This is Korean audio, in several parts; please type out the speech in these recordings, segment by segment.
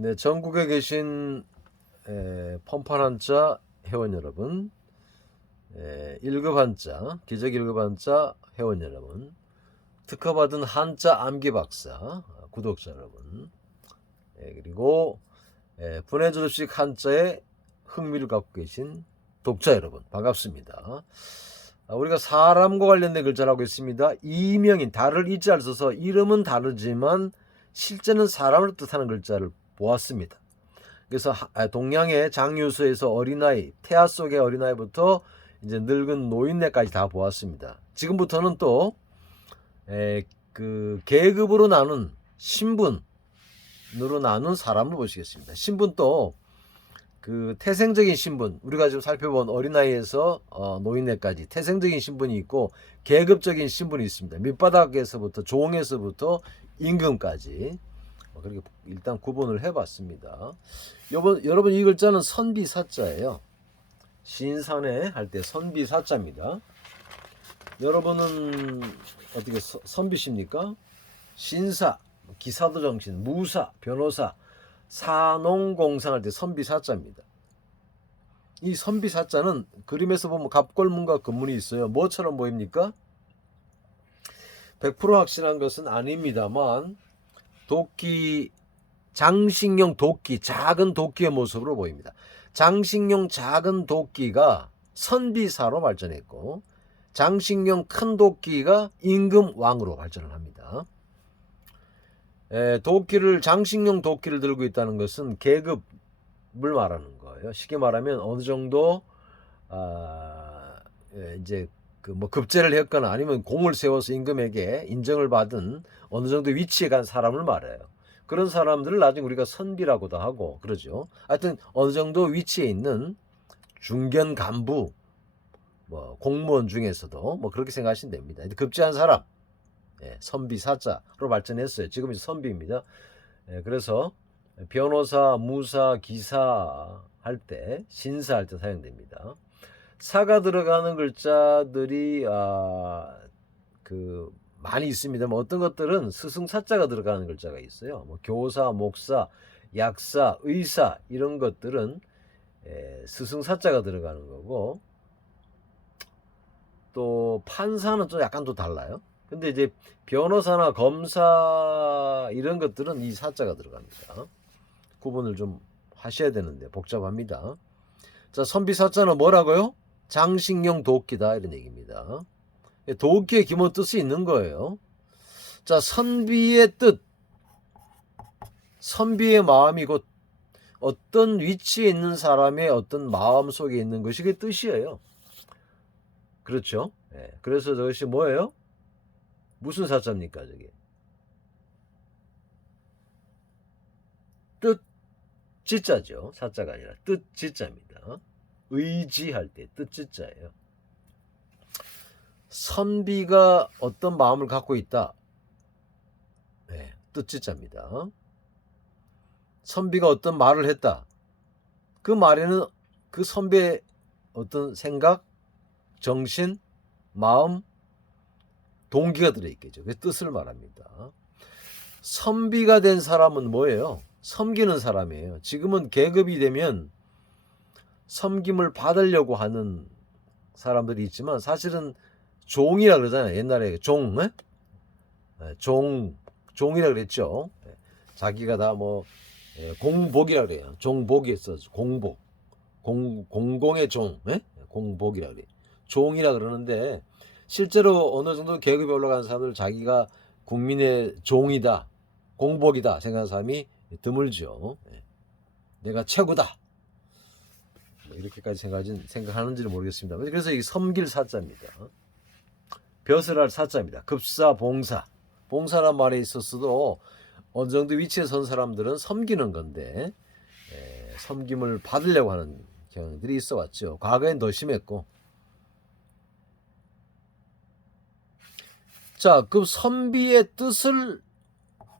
네, 전국에 계신 펌판 한자 회원 여러분, 1급 한자, 기적 1급 한자 회원 여러분, 특허받은 한자 암기 박사 구독자 여러분, 그리고 분해줄식 한자에 흥미를 갖고 계신 독자 여러분, 반갑습니다. 우리가 사람과 관련된 글자를 하고 있습니다. 이명인, 다를 이자를 써서 이름은 다르지만 실제는 사람을 뜻하는 글자를 보았습니다. 그래서 동양의 장유수에서 어린아이, 태아 속의 어린아이부터 이제 늙은 노인네까지 다 보았습니다. 지금부터는 또 그 계급으로 나눈 신분으로 나눈 사람을 보시겠습니다. 신분도 그 태생적인 신분, 우리가 지금 살펴본 어린아이에서 노인네까지 태생적인 신분이 있고 계급적인 신분이 있습니다. 밑바닥에서부터 종에서부터 임금까지 그렇게 일단 구분을 해봤습니다. 여러분 이 글자는 선비사자예요. 신산에 할 때 선비사자입니다. 여러분은 어떻게 선비십니까? 신사, 기사도 정신, 무사, 변호사, 사농공상 할 때 선비사자입니다. 이 선비사자는 그림에서 보면 갑골문과 금문이 있어요. 뭐처럼 보입니까? 100% 확실한 것은 아닙니다만 도끼, 장식용 도끼, 작은 도끼의 모습으로 보입니다. 장식용 작은 도끼가 선비사로 발전했고 장식용 큰 도끼가 임금왕으로 발전을 합니다. 장식용 도끼를 들고 있다는 것은 계급을 말하는 거예요. 쉽게 말하면 어느 정도 이제 그 뭐 급제를 했거나 아니면 공을 세워서 임금에게 인정을 받은 어느 정도 위치에 간 사람을 말해요. 그런 사람들을 나중에 우리가 선비라고도 하고 그러죠. 하여튼 어느 정도 위치에 있는 중견 간부, 뭐 공무원 중에서도 뭐 그렇게 생각하시면 됩니다. 급제한 사람, 선비사자로 발전했어요. 지금 이제 선비입니다. 그래서 변호사, 무사, 기사 할 때, 신사 할 때 사용됩니다. 사가 들어가는 글자들이 많이 있습니다만 어떤 것들은 스승사자가 들어가는 글자가 있어요. 뭐 교사, 목사, 약사, 의사 이런 것들은 스승사자가 들어가는 거고 또 판사는 좀 약간 또 달라요. 근데 이제 변호사나 검사 이런 것들은 이 사자가 들어갑니다. 구분을 좀 하셔야 되는데 복잡합니다. 자, 선비사자는 뭐라고요? 장식용 도끼다 이런 얘기입니다. 도끼의 기본 뜻이 있는 거예요. 자, 선비의 뜻, 선비의 마음이 곧 어떤 위치에 있는 사람의 어떤 마음 속에 있는 것이 그 뜻이에요. 그렇죠? 그래서 저것이 뭐예요? 무슨 사자입니까, 저게? 뜻 지자죠. 사자가 아니라 뜻 지자입니다. 의지할 때 뜻 지자예요. 선비가 어떤 마음을 갖고 있다. 뜻 지자입니다. 선비가 어떤 말을 했다. 그 말에는 그 선비의 어떤 생각, 정신, 마음, 동기가 들어있겠죠. 그 뜻을 말합니다. 선비가 된 사람은 뭐예요? 섬기는 사람이에요. 지금은 계급이 되면 섬김을 받으려고 하는 사람들이 있지만 사실은 종이라 그러잖아요. 옛날에 종이라 그랬죠. 자기가 다 뭐 공복이라 그래요. 종복이 있어서 공공의 종, 공복이라 그래요. 종이라 그러는데 실제로 어느 정도 계급이 올라간 사람들 자기가 국민의 종이다, 공복이다 생각하는 사람이 드물죠. 내가 최고다. 이렇게까지 생각하는지는 모르겠습니다. 그래서 이 섬길 사자입니다. 벼슬 할 사자입니다. 급사, 봉사. 봉사란 말에 있었어도 어느 정도 위치에 선 사람들은 섬기는 건데 섬김을 받으려고 하는 경향들이 있어 왔죠. 과거엔 더 심했고. 자, 그 선비의 뜻을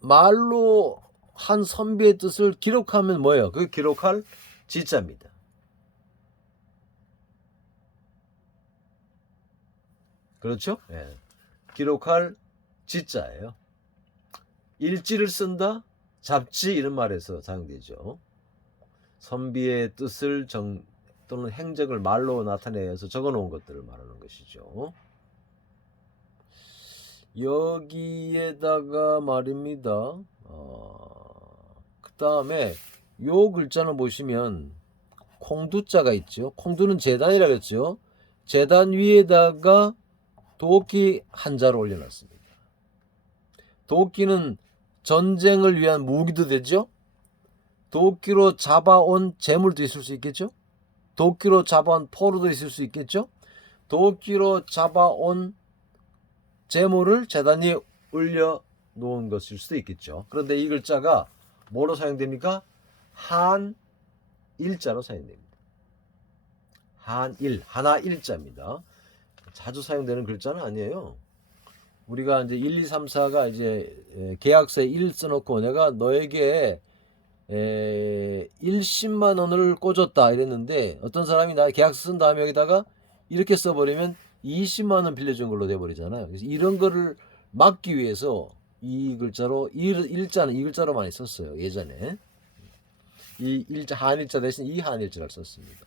말로 한 선비의 뜻을 기록하면 뭐예요? 그 기록할 지자입니다. 그렇죠? 기록할 지자예요. 일지를 쓴다? 잡지 이런 말에서 사용되죠. 선비의 뜻을 또는 행적을 말로 나타내서 적어놓은 것들을 말하는 것이죠. 여기에다가 말입니다. 그 다음에 요 글자는 보시면 콩두자가 있죠. 콩두는 재단이라고 했죠. 재단 위에다가 도끼 한자를 올려놨습니다. 도끼는 전쟁을 위한 무기도 되죠. 도끼로 잡아온 재물도 있을 수 있겠죠. 도끼로 잡아온 포로도 있을 수 있겠죠. 도끼로 잡아온 재물을 재단 위에 올려놓은 것일 수도 있겠죠. 그런데 이 글자가 뭐로 사용됩니까? 한일자로 사용됩니다. 한일, 하나 일자입니다. 자주 사용되는 글자는 아니에요. 우리가 이제 1, 2, 3, 4가 이제 계약서에 1 써놓고 내가 너에게 10만 원을 꽂았다 이랬는데 어떤 사람이 나 계약서 쓴 다음에 여기다가 이렇게 써버리면 20만 원 빌려준 걸로 돼버리잖아요. 그래서 이런 거를 막기 위해서 이 글자로 일자는 이 글자로 많이 썼어요. 예전에 이 일자 한일자 대신 이 한일자를 썼습니다.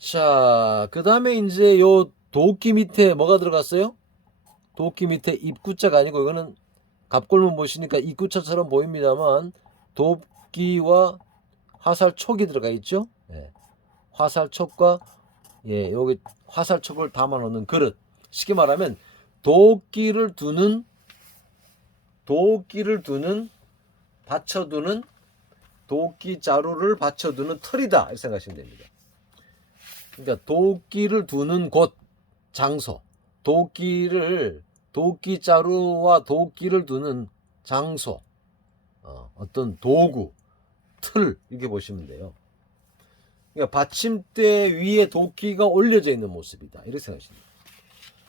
자, 그 다음에 이제 요 도끼 밑에 뭐가 들어갔어요? 도끼 밑에 입구자가 아니고 이거는 갑골문 보시니까 입구자처럼 보입니다만 도끼와 화살촉이 들어가 있죠. 예. 화살촉과 여기 화살촉을 담아 놓는 그릇. 쉽게 말하면 도끼를 두는 받쳐두는 도끼 자루를 받쳐두는 털이다 이렇게 생각하시면 됩니다. 그러니까 도끼를 두는 곳, 장소, 도끼 자루와 도끼를 두는 장소, 어떤 도구, 틀 이렇게 보시면 돼요. 그러니까 받침대 위에 도끼가 올려져 있는 모습이다 이렇게 생각하시면 돼요.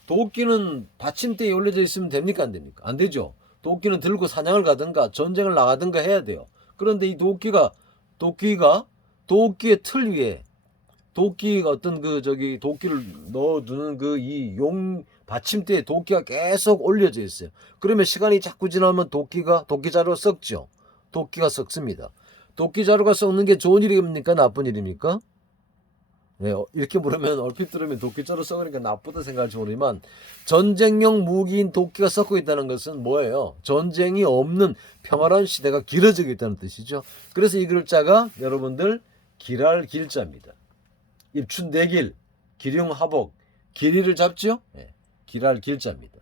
도끼는 받침대에 올려져 있으면 됩니까 안 됩니까? 안 되죠. 도끼는 들고 사냥을 가든가 전쟁을 나가든가 해야 돼요. 그런데 이 도끼가 도끼의 틀 위에 도끼가 어떤 도끼를 넣어두는 받침대에 도끼가 계속 올려져 있어요. 그러면 시간이 자꾸 지나면 도끼 자루가 썩죠. 도끼가 썩습니다. 도끼 자루가 썩는 게 좋은 일입니까? 나쁜 일입니까? 네, 이렇게 물으면 얼핏 들으면 도끼 자루 썩으니까 나쁘다 생각할지 모르지만 전쟁용 무기인 도끼가 썩고 있다는 것은 뭐예요? 전쟁이 없는 평화로운 시대가 길어지고 있다는 뜻이죠. 그래서 이 글자가 여러분들 길할 길자입니다. 입춘대길, 기륭하복, 길이를 잡죠? 네, 길할 길자입니다.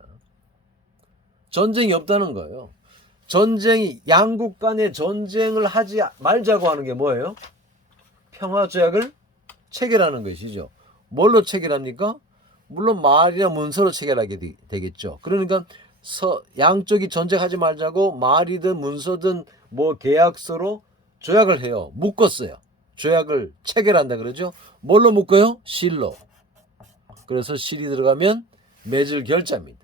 전쟁이 없다는 거예요. 양국 간에 전쟁을 하지 말자고 하는 게 뭐예요? 평화조약을 체결하는 것이죠. 뭘로 체결합니까? 물론 말이나 문서로 체결하게 되겠죠. 그러니까 양쪽이 전쟁하지 말자고 말이든 문서든 계약서로 조약을 해요. 묶었어요. 조약을 체결한다 그러죠. 뭘로 묶어요? 실로. 그래서 실이 들어가면 맺을 결자입니다.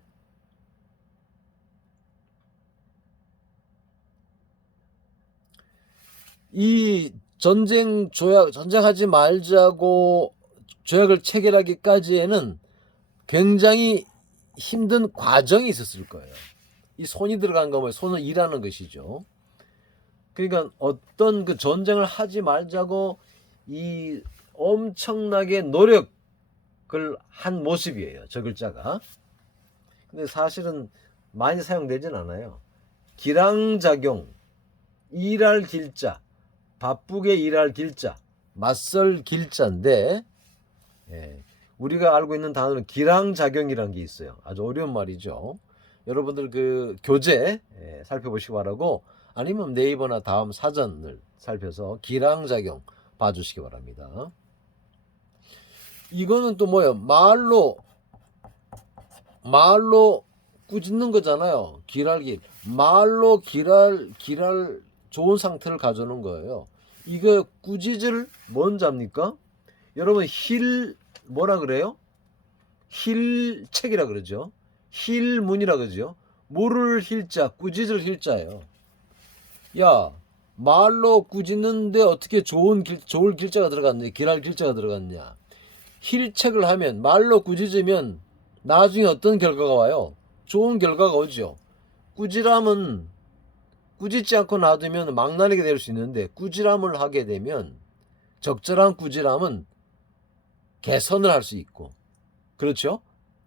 이 전쟁하지 말자고 조약을 체결하기까지에는 굉장히 힘든 과정이 있었을 거예요. 이 손이 들어간 거면 손은 일하는 것이죠. 그러니까 어떤 전쟁을 하지 말자고 이 엄청나게 노력을 한 모습이에요. 저 글자가. 근데 사실은 많이 사용되진 않아요. 기량작용, 일할 길자, 바쁘게 일할 길자, 맞설 길자인데 우리가 알고 있는 단어는 기량작용이라는 게 있어요. 아주 어려운 말이죠. 여러분들 교재 살펴보시기 바라고 아니면 네이버나 다음 사전을 살펴서 기량작용 봐주시기 바랍니다. 이거는 또 뭐예요? 말로 꾸짖는 거잖아요. 말로 길할 좋은 상태를 가져오는 거예요. 이거 꾸짖을 뭔 자입니까? 여러분 뭐라 그래요? 힐책이라 그러죠. 힐문이라 그러죠. 물을 힐자, 꾸짖을 힐자예요. 야, 말로 꾸짖는데 어떻게 좋을 길자가 들어갔냐? 길할 길자가 들어갔냐? 힐책을 하면 말로 꾸짖으면 나중에 어떤 결과가 와요? 좋은 결과가 오죠. 꾸지람은 꾸짖지 않고 놔두면 망나니게 될 수 있는데 꾸지람을 하게 되면 적절한 꾸지람은 개선을 할 수 있고 그렇죠?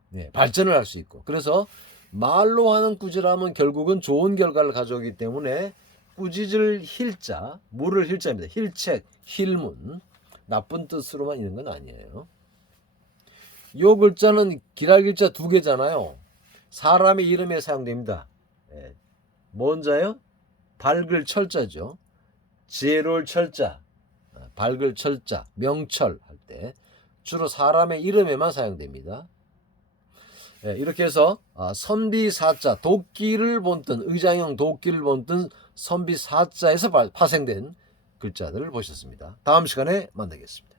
네, 발전을 할 수 있고 그래서 말로 하는 꾸지람은 결국은 좋은 결과를 가져오기 때문에 꾸짖을 힐자, 물을 힐자입니다. 힐책, 힐문 나쁜 뜻으로만 있는 건 아니에요. 요 글자는 기랄글자 2개잖아요. 사람의 이름에 사용됩니다. 예. 뭔 자요? 밝을 철자죠. 지혜로울 철자, 밝을 철자, 명철 할 때 주로 사람의 이름에만 사용됩니다. 예, 이렇게 해서 선비사자, 도끼를 본뜬, 의장형 도끼를 본뜬 선비사자에서 파생된 글자들을 보셨습니다. 다음 시간에 만나겠습니다.